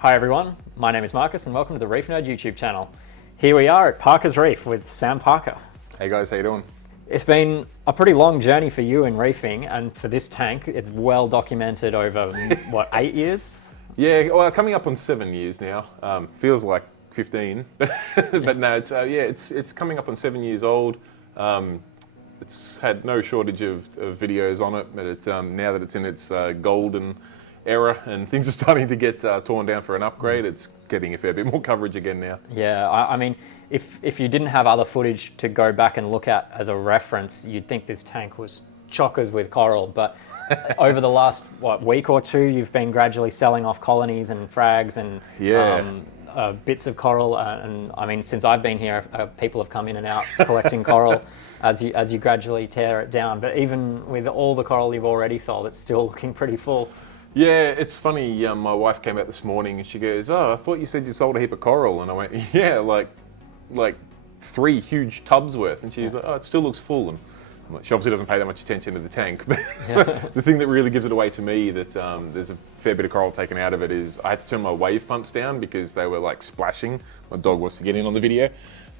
Hi everyone, my name is Marcus and welcome to the Reef Nerd YouTube channel. Here we are at Parkers Reef with Sam Parker. Hey guys, how you doing? It's been a pretty long journey for you in reefing, and for this tank, it's well documented over, what, 8 years? Yeah, well, coming up on 7 years now. Feels like 15, but no, it's coming up on 7 years old. It's had no shortage of videos on it, but now that it's in its golden era and things are starting to get torn down for an upgrade, it's getting a fair bit more coverage again now. Yeah, I mean, if you didn't have other footage to go back and look at as a reference, you'd think this tank was chockers with coral, but over the last, week or two, you've been gradually selling off colonies and frags and bits of coral, and I mean, since I've been here, people have come in and out collecting coral as you gradually tear it down, but even with all the coral you've already sold, it's still looking pretty full. Yeah, it's funny, my wife came out this morning and she goes, "Oh, I thought you said you sold a heap of coral." And I went, "Yeah, like 3 huge tubs worth." And she's like, "Oh, it still looks full." And I'm like, she obviously doesn't pay that much attention to the tank, but the thing that really gives it away to me that there's a fair bit of coral taken out of it is I had to turn my wave pumps down because they were like splashing. My dog wants to get in on the video.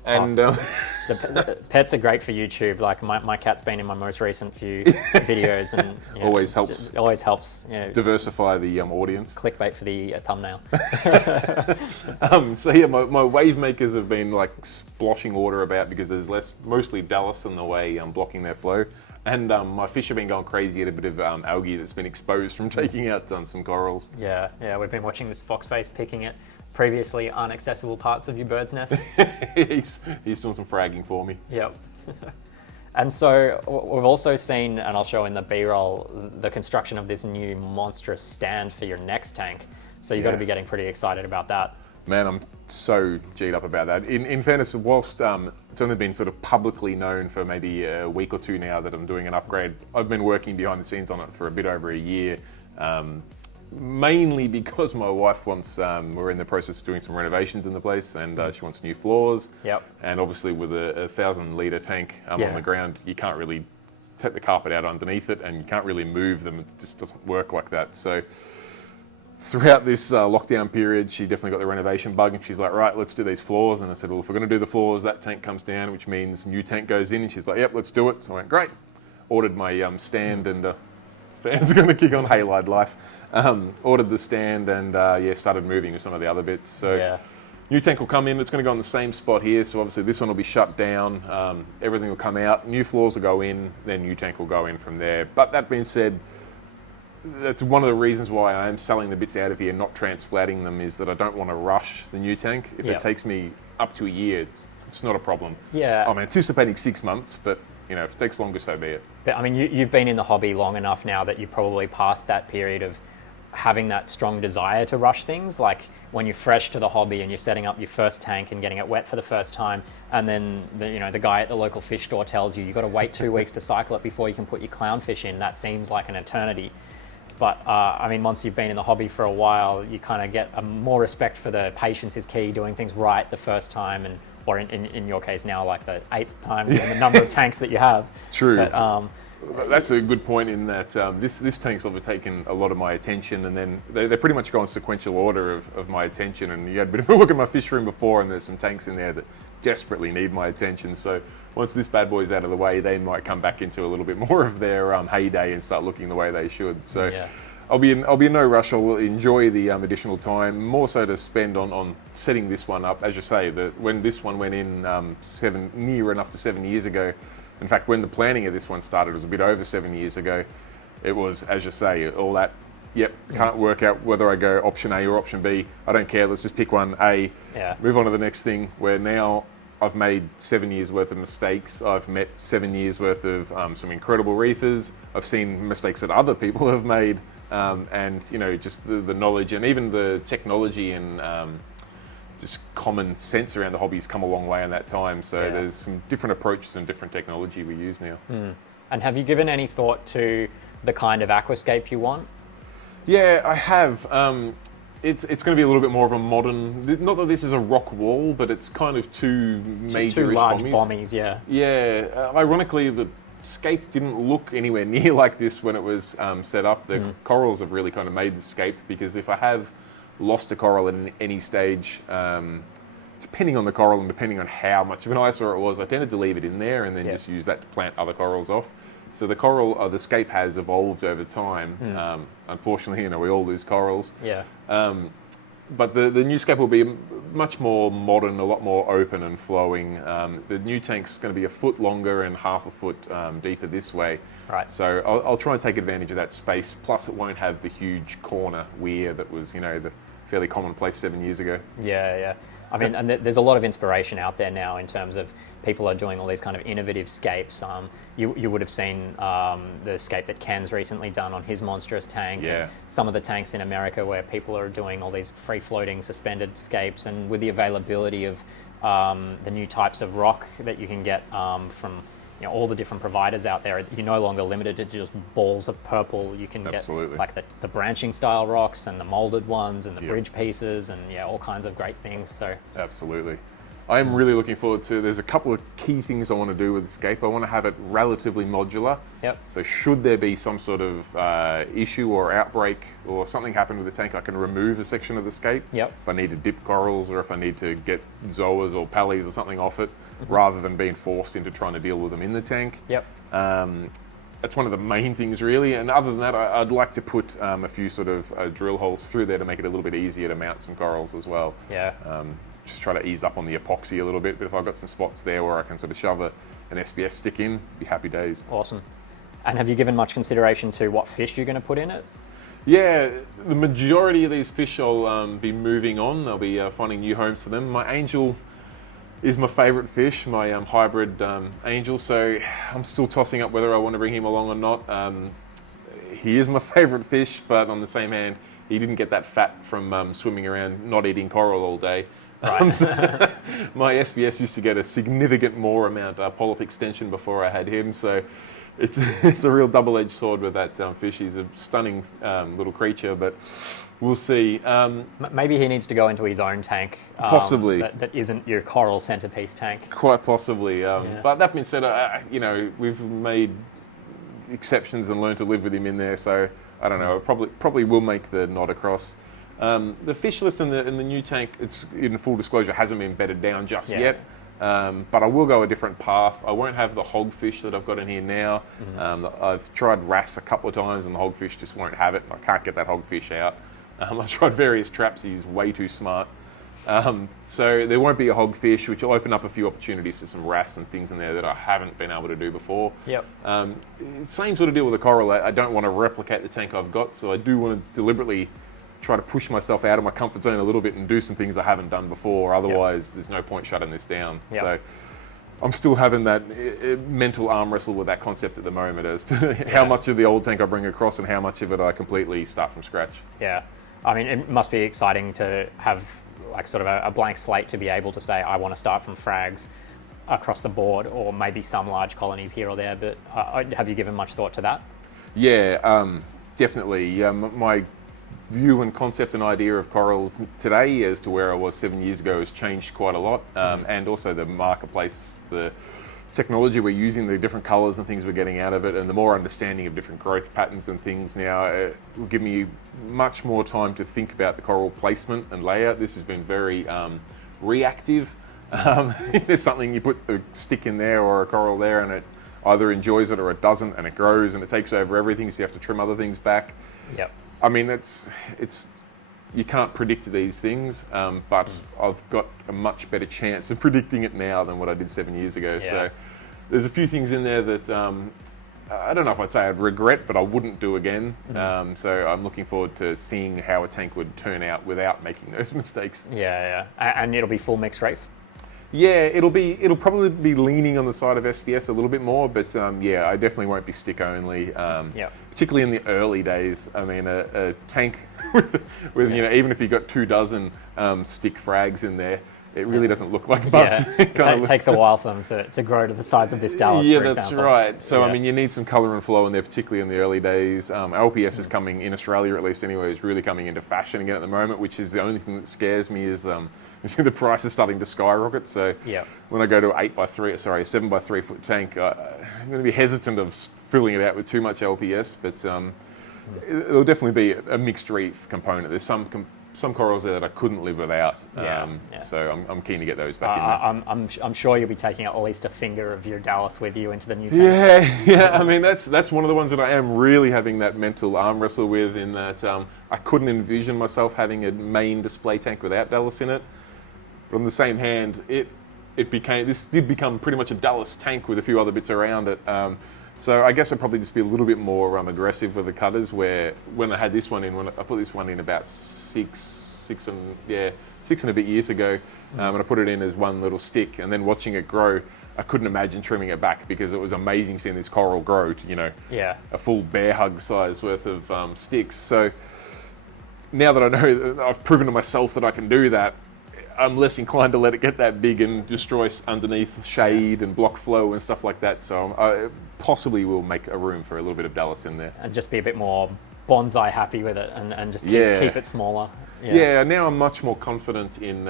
And the pets are great for YouTube. Like my cat's been in my most recent few videos, and always helps. Always helps. Diversify the audience. Clickbait for the thumbnail. So yeah, my wave makers have been like sploshing water about because there's mostly Dallas in the way, blocking their flow. And my fish have been going crazy at a bit of algae that's been exposed from taking out some corals. Yeah, we've been watching this foxface picking at previously inaccessible parts of your bird's nest. He's doing some fragging for me. Yep. And so we've also seen, and I'll show in the B-roll, the construction of this new monstrous stand for your next tank. So you've got to be getting pretty excited about that. Man, I'm so G'd up about that. In fairness, whilst it's only been sort of publicly known for maybe a week or two now that I'm doing an upgrade, I've been working behind the scenes on it for a bit over a year. Mainly because my wife wants, we're in the process of doing some renovations in the place, and she wants new floors. Yep. And obviously with a 1,000-litre tank on the ground, you can't really take the carpet out underneath it, and you can't really move them. It just doesn't work like that. So throughout this lockdown period, she definitely got the renovation bug, and she's like, "Right, let's do these floors." And I said, "Well, if we're going to do the floors, that tank comes down, which means new tank goes in." And she's like, "Yep, let's do it." So I went, "Great." Ordered my stand, and fans are going to kick on halide life. Ordered the stand and started moving with some of the other bits. So new tank will come in. It's going to go on the same spot here. So obviously this one will be shut down. Everything will come out. New floors will go in. Then new tank will go in from there. But that being said, that's one of the reasons why I am selling the bits out of here, not transplanting them, is that I don't want to rush the new tank. If it takes me up to a year, it's not a problem. Yeah. I'm anticipating 6 months, but if it takes longer, so be it. But I mean, you've been in the hobby long enough now that you're probably past that period of having that strong desire to rush things. Like when you're fresh to the hobby and you're setting up your first tank and getting it wet for the first time, and then the guy at the local fish store tells you've got to wait 2 weeks to cycle it before you can put your clownfish in. That seems like an eternity. But I mean, once you've been in the hobby for a while, you kind of get a more respect for the patience is key, doing things right the first time, or in your case now, like the 8th time, and the number of tanks that you have. True. But, that's a good point in that this tank's taken a lot of my attention, and then they pretty much go in sequential order of my attention. And you had a bit of a look at my fish room before, and there's some tanks in there that desperately need my attention. So once this bad boy's out of the way, they might come back into a little bit more of their heyday and start looking the way they should. So I'll be in no rush. I'll enjoy the additional time, more so to spend on setting this one up. As you say, when this one went in near enough to 7 years ago. In fact, when the planning of this one started, it was a bit over 7 years ago. It was, as you say, all that, can't work out whether I go option A or option B. I don't care, let's just pick one A, move on to the next thing, where now I've made 7 years worth of mistakes. I've met 7 years worth of some incredible reefers. I've seen mistakes that other people have made, and just the knowledge and even the technology and just common sense around the hobby's come a long way in that time. So there's some different approaches and different technology we use now. And have you given any thought to the kind of aquascape you want? Yeah, I have. It's going to be a little bit more of a modern, not that this is a rock wall, but it's kind of two major-ish large bommies, Yeah, ironically, the scape didn't look anywhere near like this when it was set up. The corals have really kind of made the scape, because if I have lost a coral at any stage, depending on the coral and depending on how much of an eyesore it was, I tended to leave it in there and then just use that to plant other corals off. So the scape has evolved over time. Unfortunately, we all lose corals. Yeah. But the new scape will be much more modern, a lot more open and flowing. The new tank's going to be a foot longer and half a foot deeper this way. Right. So I'll try and take advantage of that space. Plus, it won't have the huge corner weir that was, the fairly commonplace 7 years ago. Yeah. I mean, and there's a lot of inspiration out there now in terms of people are doing all these kind of innovative scapes. You would have seen the scape that Ken's recently done on his monstrous tank. Yeah. And some of the tanks in America where people are doing all these free-floating suspended scapes, and with the availability of the new types of rock that you can get from all the different providers out there, you're no longer limited to just balls of purple. You can Absolutely. get like the branching style rocks and the molded ones and the bridge pieces and all kinds of great things. So Absolutely. I'm really looking forward to, there's a couple of key things I want to do with the scape. I want to have it relatively modular. Yep. So should there be some sort of issue or outbreak or something happen with the tank, I can remove a section of the scape. Yep. If I need to dip corals or if I need to get zoas or pallies or something off it, rather than being forced into trying to deal with them in the tank. Yep. That's one of the main things really. And other than that, I'd like to put a few sort of drill holes through there to make it a little bit easier to mount some corals as well. Yeah. Just try to ease up on the epoxy a little bit, but if I've got some spots there where I can sort of shove an SBS stick in, be happy days. Awesome. And have you given much consideration to what fish you're going to put in it? Yeah, the majority of these fish I'll be moving on. They'll be finding new homes for them. My angel is my favourite fish, my hybrid angel, so I'm still tossing up whether I want to bring him along or not. He is my favourite fish, but on the same hand, he didn't get that fat from swimming around not eating coral all day. Right. So my SBS used to get a significant more amount polyp extension before I had him, so it's a real double-edged sword with that fish. He's a stunning little creature, but we'll see. Maybe he needs to go into his own tank. Possibly. That isn't your coral centerpiece tank. Quite possibly. But that being said, we've made exceptions and learned to live with him in there, so I don't know. I probably will make the nod across. The fish list in the new tank, it's in full disclosure, hasn't been bedded down just yet. But I will go a different path. I won't have the hogfish that I've got in here now. I've tried wrasse a couple of times and the hogfish just won't have it. I can't get that hogfish out. I've tried various traps. He's way too smart. So there won't be a hogfish, which will open up a few opportunities for some wrasse and things in there that I haven't been able to do before. Yep. Same sort of deal with the coral. I don't want to replicate the tank I've got, so I do want to deliberately try to push myself out of my comfort zone a little bit and do some things I haven't done before. Otherwise, there's no point shutting this down. Yep. So I'm still having that mental arm wrestle with that concept at the moment as to how much of the old tank I bring across and how much of it I completely start from scratch. Yeah. I mean, it must be exciting to have like sort of a blank slate to be able to say, I want to start from frags across the board, or maybe some large colonies here or there. But have you given much thought to that? Yeah, definitely. My view and concept and idea of corals today as to where I was 7 years ago has changed quite a lot. And also the marketplace, the technology we're using, the different colours and things we're getting out of it, and the more understanding of different growth patterns and things now will give me much more time to think about the coral placement and layout. This has been very reactive. There's something, you put a stick in there or a coral there and it either enjoys it or it doesn't, and it grows and it takes over everything, so you have to trim other things back. Yep. I mean, you can't predict these things, but I've got a much better chance of predicting it now than what I did 7 years ago. Yeah. So there's a few things in there that I don't know if I'd say I'd regret, but I wouldn't do again. So I'm looking forward to seeing how a tank would turn out without making those mistakes. Yeah. And it'll be full mixed reef. Yeah, it'll probably be leaning on the side of SBS a little bit more, but yeah, I definitely won't be stick only. Particularly in the early days. I mean, a tank with even if you got 24 stick frags in there, it really doesn't look like much. Yeah. It takes a while for them to grow to the size of this Dallas. Yeah, for that's example. right. So I mean, you need some colour and flow in there, particularly in the early days. LPS is coming in Australia, at least anyway, is really coming into fashion again at the moment, which is the only thing that scares me is you see the price is starting to skyrocket. So when I go to 7 by 3 foot tank, I'm going to be hesitant of filling it out with too much LPS, but it'll definitely be a mixed reef component. There's some some corals there that I couldn't live without. Yeah. So I'm keen to get those back in there. I'm sure you'll be taking at least a finger of your Dallas with you into the new tank. Yeah. I mean, that's one of the ones that I am really having that mental arm wrestle with, in that I couldn't envision myself having a main display tank without Dallas in it. But on the same hand, this did become pretty much a Dallas tank with a few other bits around it. So I guess I'd probably just be a little bit more aggressive with the cutters, where when I had this one in, when I put this one in about six and a bit years ago, and I put it in as one little stick, and then watching it grow, I couldn't imagine trimming it back, because it was amazing seeing this coral grow to, a full bear hug size worth of sticks. So now that I know that I've proven to myself that I can do that, I'm less inclined to let it get that big and destroy underneath shade and block flow and stuff like that. So I possibly will make a room for a little bit of Dallas in there. And just be a bit more bonsai happy with it, and just keep it smaller. Yeah, now I'm much more confident in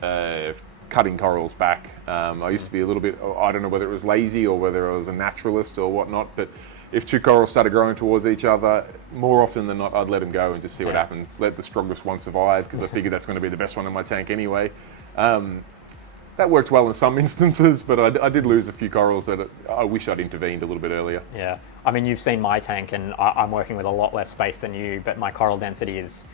cutting corals back. I used to be a little bit, I don't know whether it was lazy or whether I was a naturalist or whatnot, but if two corals started growing towards each other, more often than not, I'd let them go and just see what happened. Let the strongest one survive, because I figured that's going to be the best one in my tank anyway. That worked well in some instances, but I did lose a few corals that I wish I'd intervened a little bit earlier. Yeah, I mean, you've seen my tank, and I'm working with a lot less space than you, but my coral density is...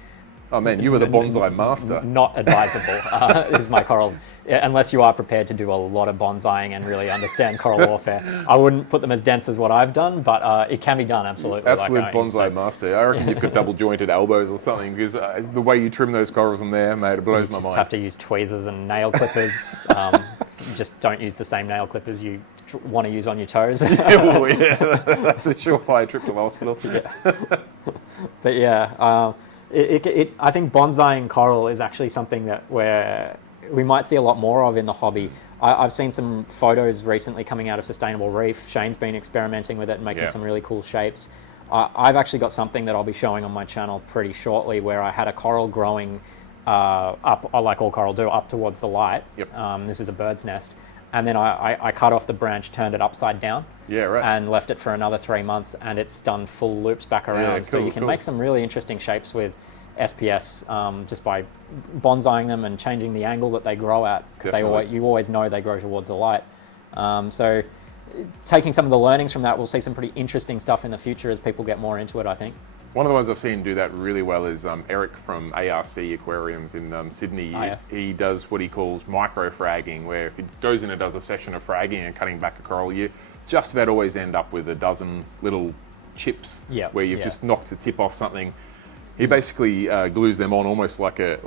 Oh man, you were the bonsai master. Not advisable is my coral, unless you are prepared to do a lot of bonsaiing and really understand coral warfare. I wouldn't put them as dense as what I've done, but it can be done, absolutely. Absolute bonsai master. I reckon you've got double jointed elbows or something, because the way you trim those corals in there, mate, it blows my mind. You just have to use tweezers and nail clippers. Just don't use the same nail clippers you want to use on your toes. That's a surefire trip to the hospital. But yeah, I think bonsaiing coral is actually something that we might see a lot more of in the hobby. I've seen some photos recently coming out of Sustainable Reef. Shane's been experimenting with it and making some really cool shapes. I've actually got something that I'll be showing on my channel pretty shortly, where I had a coral growing up, like all coral do, up towards the light. This is a bird's nest. And then I cut off the branch, turned it upside down, and left it for another 3 months, and it's done full loops back around. So you can make some really interesting shapes with SPS just by bonsaiing them and changing the angle that they grow at, because you always know they grow towards the light. So taking some of the learnings from that, we'll see some pretty interesting stuff in the future as people get more into it, I think. One of the ones I've seen do that really well is Eric from ARC Aquariums in Sydney. He does what he calls micro-fragging, where if he goes in and does a session of fragging and cutting back a coral, you just about always end up with a dozen little chips where you've just knocked the tip off something. He basically glues them on almost like a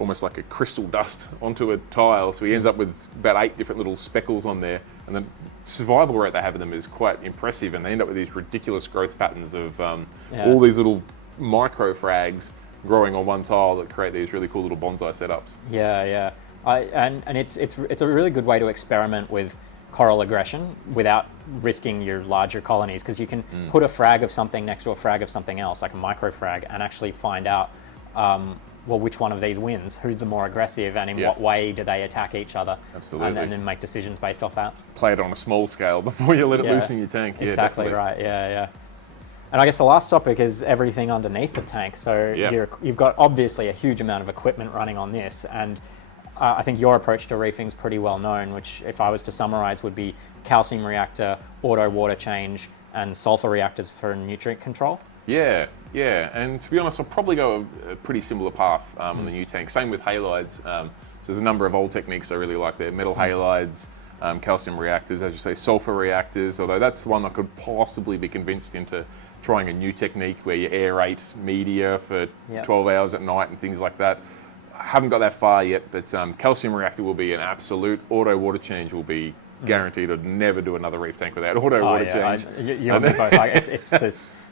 crystal dust onto a tile, so he ends up with about 8 different little speckles on there, and the survival rate they have of them is quite impressive, and they end up with these ridiculous growth patterns of all these little micro frags growing on one tile that create these really cool little bonsai setups. And it's a really good way to experiment with coral aggression without risking your larger colonies, because you can put a frag of something next to a frag of something else, like a micro frag, and actually find out which one of these wins, who's the more aggressive, and in what way do they attack each other. Absolutely. And then make decisions based off that. Play it on a small scale before you let it loose in your tank. Exactly right. And I guess the last topic is everything underneath the tank. So you've got obviously a huge amount of equipment running on this, and I think your approach to reefing is pretty well known, which, if I was to summarize, would be calcium reactor, auto water change, and sulfur reactors for nutrient control. Yeah. And to be honest, I'll probably go a pretty similar path on the new tank. Same with halides. So there's a number of old techniques I really like there. Metal halides, calcium reactors, as you say, sulfur reactors, although that's the one I could possibly be convinced into trying a new technique where you aerate media for 12 hours at night and things like that. I haven't got that far yet, but calcium reactor will be an absolute. Auto water change will be guaranteed. I'd never do another reef tank without auto water change. You and me both.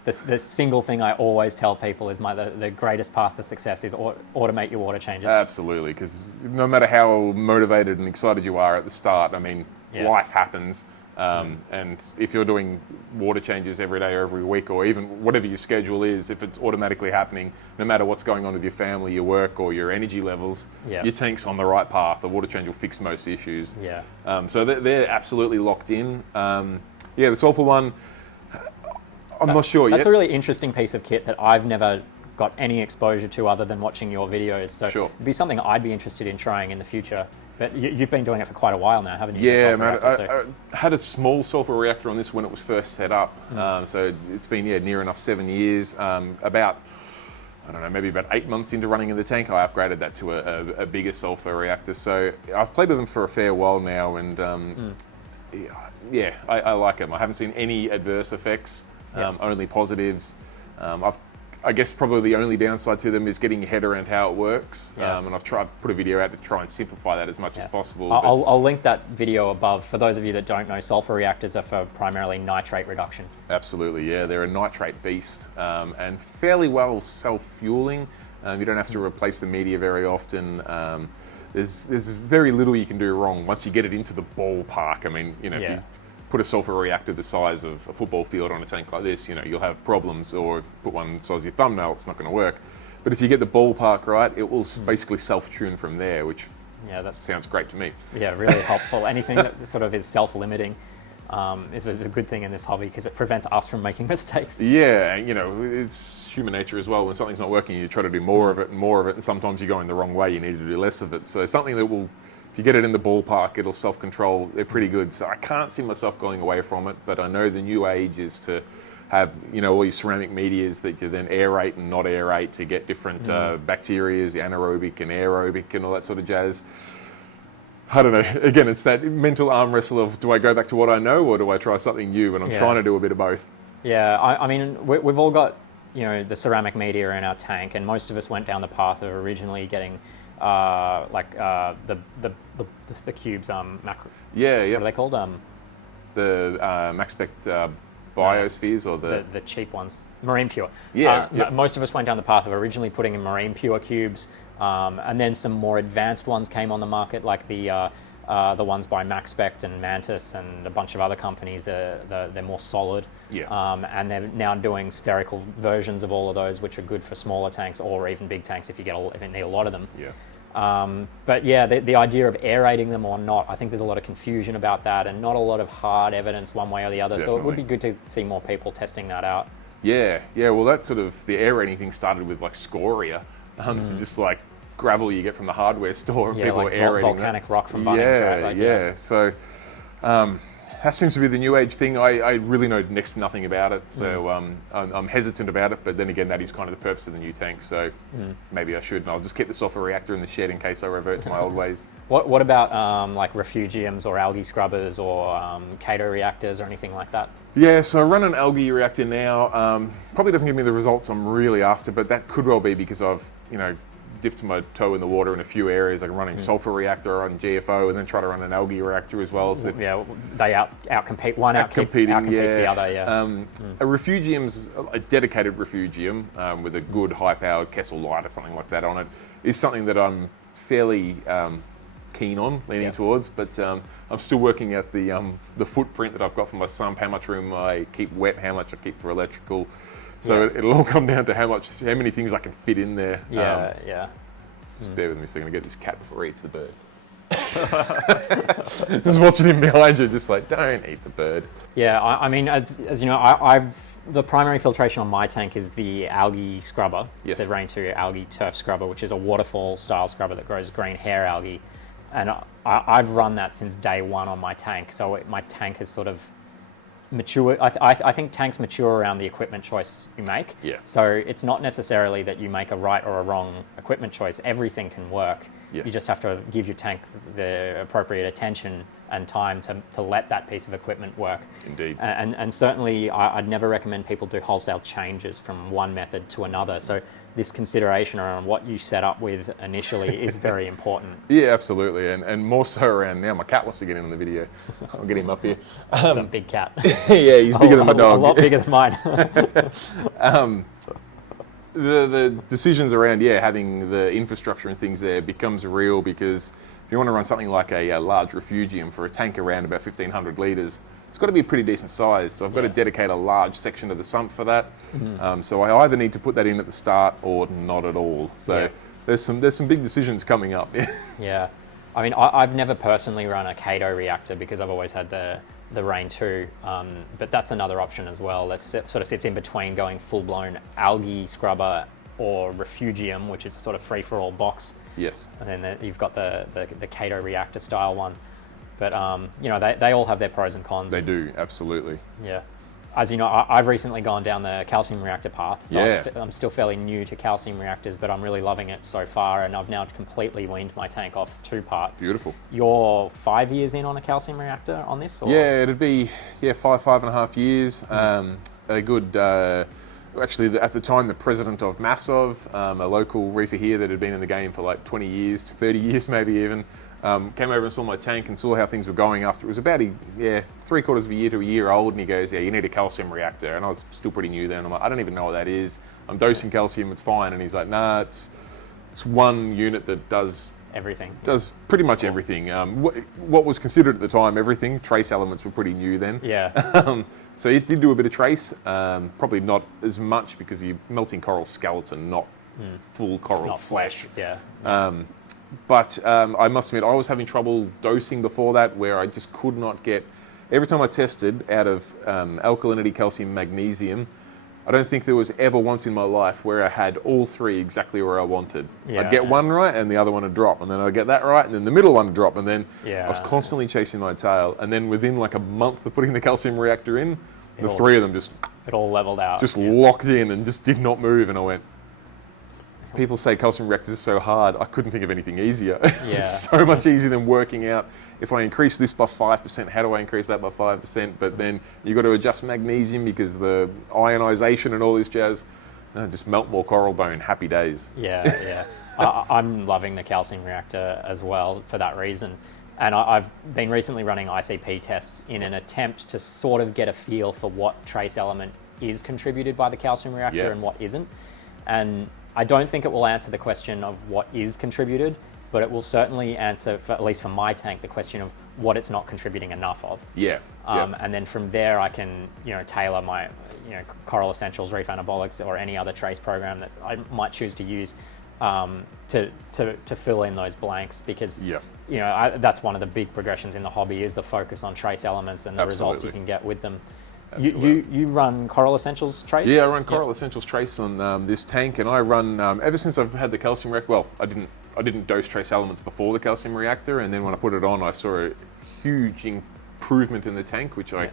It's the single thing I always tell people is the greatest path to success is automate your water changes. Absolutely, because no matter how motivated and excited you are at the start, I mean, life happens. And if you're doing water changes every day or every week, or even whatever your schedule is, if it's automatically happening, no matter what's going on with your family, your work, or your energy levels, your tank's on the right path. The water change will fix most issues. So they're absolutely locked in. The sulfur one, I'm not sure yet. That's a really interesting piece of kit that I've never got any exposure to other than watching your videos. So Sure. it'd be something I'd be interested in trying in the future. But you've been doing it for quite a while now, haven't you? the Yeah, sulfur man. reactor, so- I had a small sulfur reactor on this when it was first set up. So it's been near enough 7 years. About, I don't know, maybe about 8 months into running in the tank, I upgraded that to a bigger sulfur reactor. So I've played with them for a fair while now, and I like them. I haven't seen any adverse effects, only positives. I guess probably the only downside to them is getting your head around how it works. Yeah. And I've put a video out to try and simplify that as much as possible. I'll link that video above. For those of you that don't know, sulfur reactors are for primarily nitrate reduction. Absolutely, yeah. They're a nitrate beast and fairly well self-fueling. You don't have to replace the media very often. There's very little you can do wrong once you get it into the ballpark. I mean, if you put a sulfur reactor the size of a football field on a tank like this, you'll have problems, or if you put one the size of your thumbnail, it's not going to work. But if you get the ballpark right, it will basically self-tune from there, which that sounds great to me. Yeah, really helpful. Anything that sort of is self-limiting is a good thing in this hobby because it prevents us from making mistakes. Yeah, it's human nature as well. When something's not working, you try to do more of it and more of it, and sometimes you're going the wrong way, you need to do less of it. So something that will, if you get it in the ballpark, it'll self-control. They're pretty good. So I can't see myself going away from it, but I know the new age is to have, all your ceramic medias that you then aerate and not aerate to get different bacteria, anaerobic and aerobic and all that sort of jazz. I don't know. Again, it's that mental arm wrestle of, do I go back to what I know or do I try something new? And I'm trying to do a bit of both. Yeah, I mean, we've all got, the ceramic media in our tank, and most of us went down the path of originally getting the cubes, what are they called? The MaxSpect Biospheres, or the cheap ones, Marine Pure. Yeah, Most of us went down the path of originally putting in Marine Pure cubes, and then some more advanced ones came on the market, like the ones by MaxSpect and Mantis and a bunch of other companies. They're more solid, and they're now doing spherical versions of all of those, which are good for smaller tanks or even big tanks if you need a lot of them. But the idea of aerating them or not, I think there's a lot of confusion about that and not a lot of hard evidence one way or the other. Definitely. So it would be good to see more people testing that out. Yeah. Well, that sort of, the aerating thing started with like scoria. So just like gravel you get from the hardware store. Yeah, people like aerating volcanic rock from Bunnings, right? So that seems to be the new age thing. I really know next to nothing about it, so I'm hesitant about it, but then again, that is kind of the purpose of the new tank, so maybe I should, and I'll just keep the sulfur reactor in the shed in case I revert to my old ways. What about like refugiums or algae scrubbers or Cato reactors or anything like that? Yeah, so I run an algae reactor now. Probably doesn't give me the results I'm really after, but that could well be because I've, dipped my toe in the water in a few areas. Like running sulfur reactor on GFO, and then try to run an algae reactor as well. So they outcompete one, outcompetes the other. A refugium's a dedicated refugium with a good high-powered Kessel light or something like that on it is something that I'm fairly keen on, leaning towards. But I'm still working out the footprint that I've got for my sump, how much room I keep wet, how much I keep for electrical. So it'll all come down to how many things I can fit in there. Just bear with me a second to get this cat before he eats the bird. Just watching him behind you, just like, don't eat the bird. Yeah, I mean, as you know, the primary filtration on my tank is the algae scrubber, the Rain 2 algae turf scrubber, which is a waterfall style scrubber that grows green hair algae. And I've run that since day one on my tank. So my tank has sort of mature. I think tanks mature around the equipment choice you make. Yeah. So it's not necessarily that you make a right or a wrong equipment choice. Everything can work. Yes. You just have to give your tank the appropriate attention and time to let that piece of equipment work. Indeed. And certainly I'd never recommend people do wholesale changes from one method to another. So this consideration around what you set up with initially is very important. Yeah, absolutely. And more so around now. My cat wants to get in on the video. I'll get him up here. It's a big cat. Yeah, he's bigger than my dog. A lot bigger than mine. The decisions around having the infrastructure and things there becomes real, because if you want to run something like a large refugium for a tank around about 1,500 litres, it's got to be a pretty decent size. So I've got to dedicate a large section of the sump for that. So I either need to put that in at the start or not at all. So there's some big decisions coming up. Yeah. I mean, I've never personally run a Cato reactor because I've always had the Rain 2, but that's another option as well. That sort of sits in between going full-blown algae scrubber or refugium, which is a sort of free-for-all box. Yes. And then you've got the Cato reactor style one. But you know, they all have their pros and cons. They do, absolutely. Yeah. As you know, I've recently gone down the calcium reactor path, so Yeah. I'm still fairly new to calcium reactors, but I'm really loving it so far, and I've now completely weaned my tank off 2-part. Beautiful. You're 5 years in on a calcium reactor on this? Or? Yeah, it'd be 5.5 years. A good. Actually, at the time, the president of Massov, a local reefer here that had been in the game for like 20 years, 30 years maybe even, came over and saw my tank and saw how things were going after it was about 3/4 of a year to a year old, and he goes, yeah, you need a calcium reactor. And I was still pretty new then. I'm like, I don't even know what that is. I'm dosing calcium, it's fine. And he's like, nah, it's one unit that does Everything. Does pretty much everything. What was considered at the time everything. Trace elements were pretty new then. Yeah. So it did do a bit of trace, probably not as much because you're melting coral skeleton, not full coral Not flesh. Yeah. But I must admit, I was having trouble dosing before that, where I just could not get. Every time I tested out of alkalinity, calcium, magnesium, I don't think there was ever once in my life where I had all three exactly where I wanted. Yeah. I'd get one right and the other one would drop, and then I'd get that right and then the middle one would drop, and then Yeah. I was constantly chasing my tail. And then within like a month of putting the calcium reactor in, the all three of them just It all leveled out. locked in and just did not move. And I went, people say calcium reactors are so hard. I couldn't think of anything easier. Yeah. It's so much easier than working out, if I increase this by 5%, how do I increase that by 5%? But then you've got to adjust magnesium because the ionization and all this jazz. Just melt more coral bone. Happy days. Yeah. I'm loving the calcium reactor as well for that reason. And I've been recently running ICP tests in an attempt to sort of get a feel for what trace element is contributed by the calcium reactor Yeah. and what isn't. And I don't think it will answer the question of what is contributed, but it will certainly answer, at least for my tank, the question of what it's not contributing enough of. Yeah. And then from there, I can tailor my Coral Essentials, Reef Anabolics, or any other trace program that I might choose to use to fill in those blanks, because that's one of the big progressions in the hobby is the focus on trace elements and the results you can get with them. You run Coral Essentials trace? Yeah, I run Coral Essentials trace on this tank, and I run ever since I've had the calcium reactor. Well, I didn't dose trace elements before the calcium reactor, and then when I put it on, I saw a huge improvement in the tank, which I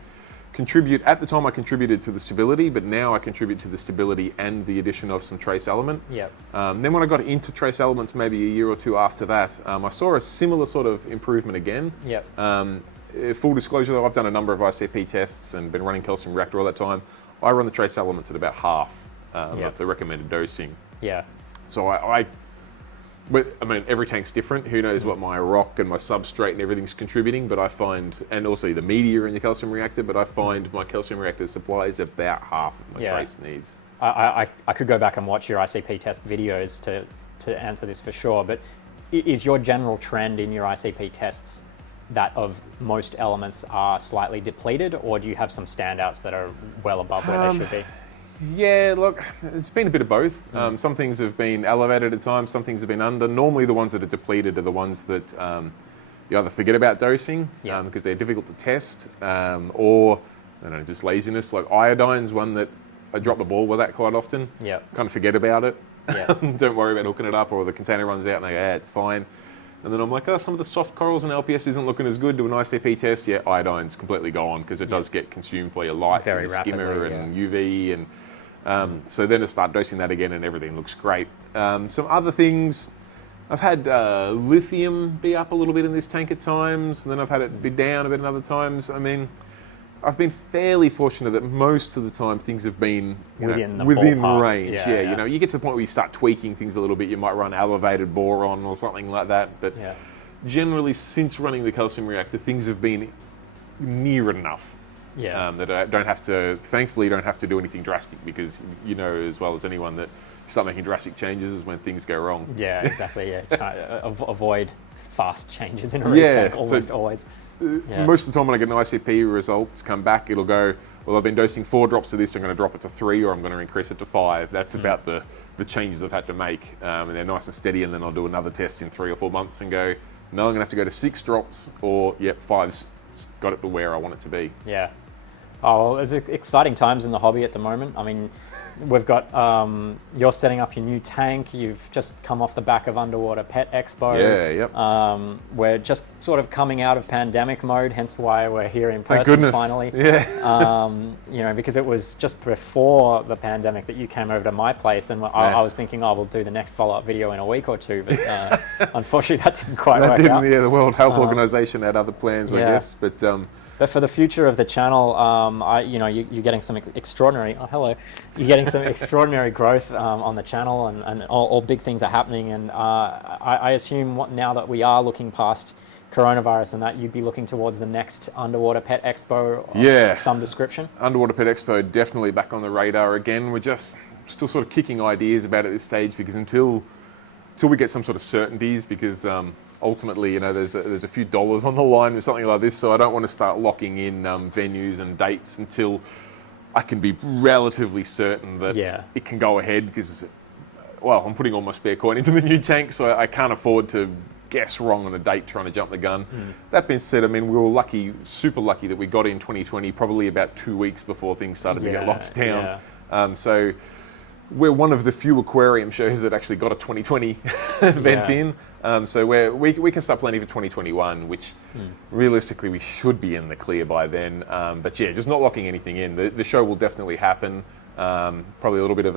contribute. At the time, I contributed to the stability, but now I contribute to the stability and the addition of some trace element. Yep. Then when I got into trace elements, maybe a year or two after that, I saw a similar sort of improvement again. Yep. Full disclosure, though, I've done a number of ICP tests and been running calcium reactor all that time. I run the trace elements at about half of the recommended dosing. Yeah. So but I mean, every tank's different. Who knows what my rock and my substrate and everything's contributing, but I find, and also the media in your calcium reactor, but I find my calcium reactor supplies about half of my trace needs. I could go back and watch your ICP test videos to answer this for sure, but is your general trend in your ICP tests that of most elements are slightly depleted, or do you have some standouts that are well above where they should be? Yeah, look, it's been a bit of both. Some things have been elevated at times, some things have been under. Normally the ones that are depleted are the ones that you either forget about dosing because they're difficult to test, or I don't know, just laziness. Like iodine's one that I drop the ball with that quite often. Yeah. Kind of forget about it. Yeah. Don't worry about hooking it up, or the container runs out and I go, yeah, it's fine. And then I'm like, some of the soft corals in LPS isn't looking as good. Do an ICP test. Yeah, iodine's completely gone because it does get consumed by your lights Very and the skimmer rapidly, and UV. And so then I start dosing that again and everything looks great. Some other things, I've had lithium be up a little bit in this tank at times, and then I've had it be down a bit in other times. I mean, I've been fairly fortunate that most of the time things have been within range. Yeah, you get to the point where you start tweaking things a little bit. You might run elevated boron or something like that. But generally, since running the calcium reactor, things have been near enough. Yeah. That I thankfully don't have to do anything drastic, because you know as well as anyone that you start making drastic changes is when things go wrong. Yeah, exactly. Yeah, avoid fast changes in a reef tank always. Most of the time when I get an ICP results come back, it'll go, well, I've been dosing 4 drops of this, I'm going to drop it to 3, or I'm going to increase it to 5. That's about the changes I've had to make. And they're nice and steady, and then I'll do another test in 3 or 4 months and go, no, I'm going to have to go to 6 drops, or 5's got it to where I want it to be. Yeah. Oh, well, there's exciting times in the hobby at the moment. I mean, we've got, you're setting up your new tank. You've just come off the back of Underwater Pet Expo. Yeah, yep. We're just sort of coming out of pandemic mode, hence why we're here in Thank person goodness. finally. Yeah. You know, because it was just before the pandemic that you came over to my place, and I was thinking, oh, we'll do the next follow-up video in a week or two, but unfortunately that didn't quite work out. Yeah, the World Health Organization had other plans, I guess, But for the future of the channel, you're getting some extraordinary. Oh, hello! You're getting some extraordinary growth on the channel, and all big things are happening. And I assume now that we are looking past coronavirus and that, you'd be looking towards the next Underwater Pet Expo of some description. Underwater Pet Expo definitely back on the radar again. We're just still sort of kicking ideas about it at this stage, because until we get some sort of certainties, because ultimately, you know, there's a few dollars on the line with something like this, so I don't want to start locking in venues and dates until I can be relatively certain that it can go ahead, because, well, I'm putting all my spare coin into the new tank, so I can't afford to guess wrong on a date trying to jump the gun. That being said, I mean, we were lucky, super lucky, that we got in 2020 probably about 2 weeks before things started to get locked down. So we're one of the few aquarium shows that actually got a 2020 event in. So we can start planning for 2021, which realistically we should be in the clear by then. But yeah, just not locking anything in. The show will definitely happen. Probably a little bit of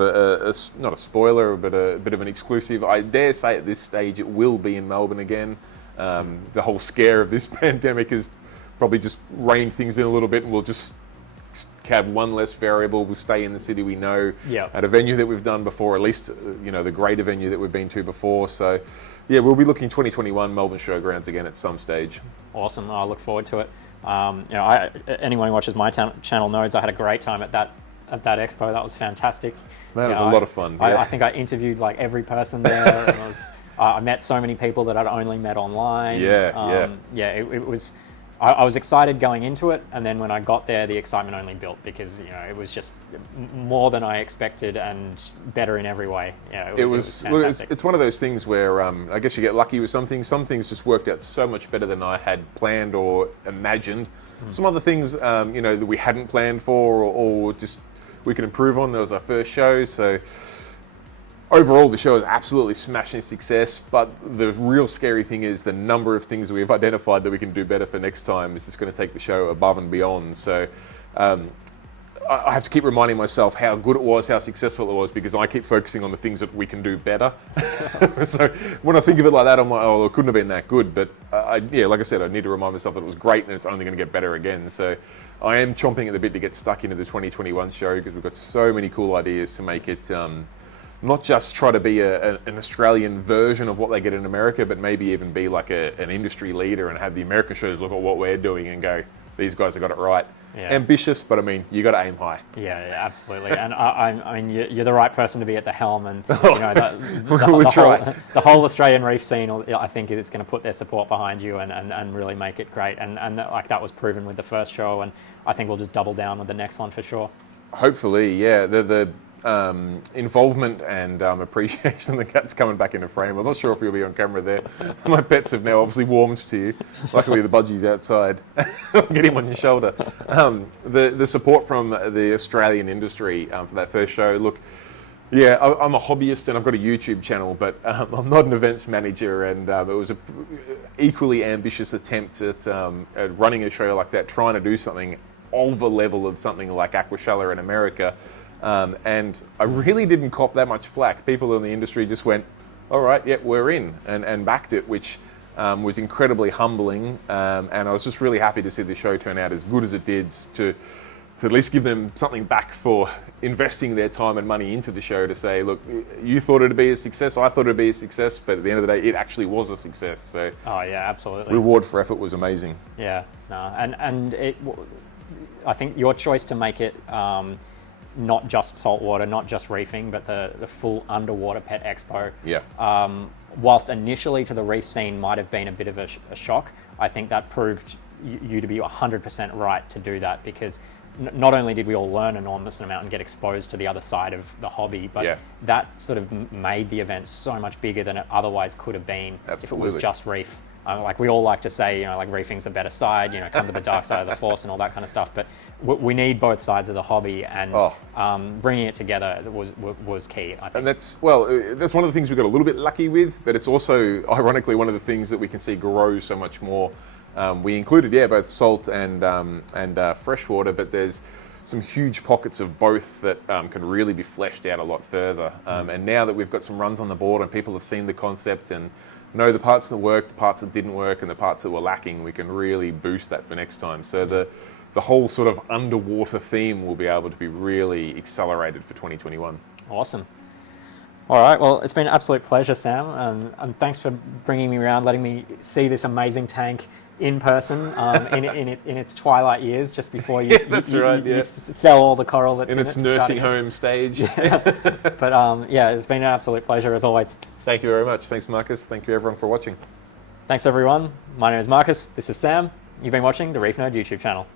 not a spoiler, but a bit of an exclusive. I dare say at this stage it will be in Melbourne again. The whole scare of this pandemic has probably just reined things in a little bit, and we'll just have one less variable. We'll stay in the city we know, at a venue that we've done before, at least the greater venue that we've been to before. So yeah, we'll be looking 2021 Melbourne Showgrounds again at some stage. Awesome. I look forward to it. Anyone who watches my channel knows I had a great time at that expo. That was fantastic. Man, it was a lot of fun. I think I interviewed like every person there. And I met so many people that I'd only met online. It was. I was excited going into it, and then when I got there, the excitement only built, because it was just more than I expected and better in every way. It was fantastic. It's one of those things where I guess you get lucky with some things. Some things just worked out so much better than I had planned or imagined. Some other things, that we hadn't planned for, or just we could improve on. That was our first show, so overall, the show is absolutely smashing success, but the real scary thing is the number of things that we've identified that we can do better for next time is just going to take the show above and beyond. So I have to keep reminding myself how good it was, how successful it was, because I keep focusing on the things that we can do better. So when I think of it like that, I'm like, oh, it couldn't have been that good. But like I said, I need to remind myself that it was great and it's only going to get better again. So I am chomping at the bit to get stuck into the 2021 show, because we've got so many cool ideas to make it not just try to be an Australian version of what they get in America, but maybe even be like an industry leader and have the American shows look at what we're doing and go, these guys have got it right. Ambitious, but I mean, you got to aim high. Yeah, absolutely. And I mean, you're the right person to be at the helm, and the whole Australian reef scene, I think, is going to put their support behind you and really make it great. And like that was proven with the first show, and I think we'll just double down with the next one for sure. Hopefully, yeah. The involvement and appreciation the cat's coming back into frame. I'm not sure if you'll be on camera there. My pets have now obviously warmed to you. Luckily the budgie's outside. Get him on your shoulder. The support from the Australian industry for that first show. Look, yeah, I'm a hobbyist and I've got a YouTube channel, but I'm not an events manager, and it was an equally ambitious attempt at running a show like that, trying to do something of the level of something like Aquashella in America. And I really didn't cop that much flack. People in the industry just went, all right, yeah, we're in, and backed it, which was incredibly humbling. And I was just really happy to see the show turn out as good as it did, to at least give them something back for investing their time and money into the show, to say, look, you thought it'd be a success, I thought it'd be a success, but at the end of the day, it actually was a success. So, oh yeah, absolutely. Reward for effort was amazing. Yeah, no, and I think your choice to make it not just saltwater, not just reefing, but the full underwater pet expo. Yeah. Whilst initially to the reef scene might have been a bit of a shock, I think that proved you to be 100% right to do that, because not only did we all learn an enormous amount and get exposed to the other side of the hobby, but that sort of made the event so much bigger than it otherwise could have been. Absolutely. If it was just reef. like we all like to say, you know, like reefing's the better side, you know, come to the dark side of the force and all that kind of stuff. But we need both sides of the hobby, and bringing it together was key, I think. And that's one of the things we got a little bit lucky with, but it's also ironically one of the things that we can see grow so much more. We included, both salt and freshwater, but there's some huge pockets of both that can really be fleshed out a lot further. And now that we've got some runs on the board and people have seen the concept and know the parts that worked, the parts that didn't work, and the parts that were lacking, we can really boost that for next time. So the whole sort of underwater theme will be able to be really accelerated for 2021. Awesome. All right, well, it's been an absolute pleasure, Sam, and thanks for bringing me around, letting me see this amazing tank in person in its twilight years, just before you, you sell all the coral that's in its nursing home stage. But it's been an absolute pleasure as always. Thank you very much. Thanks, Marcus. Thank you, everyone, for watching. Thanks, everyone. My name is Marcus. This is Sam. You've been watching the Reef Nerd YouTube channel.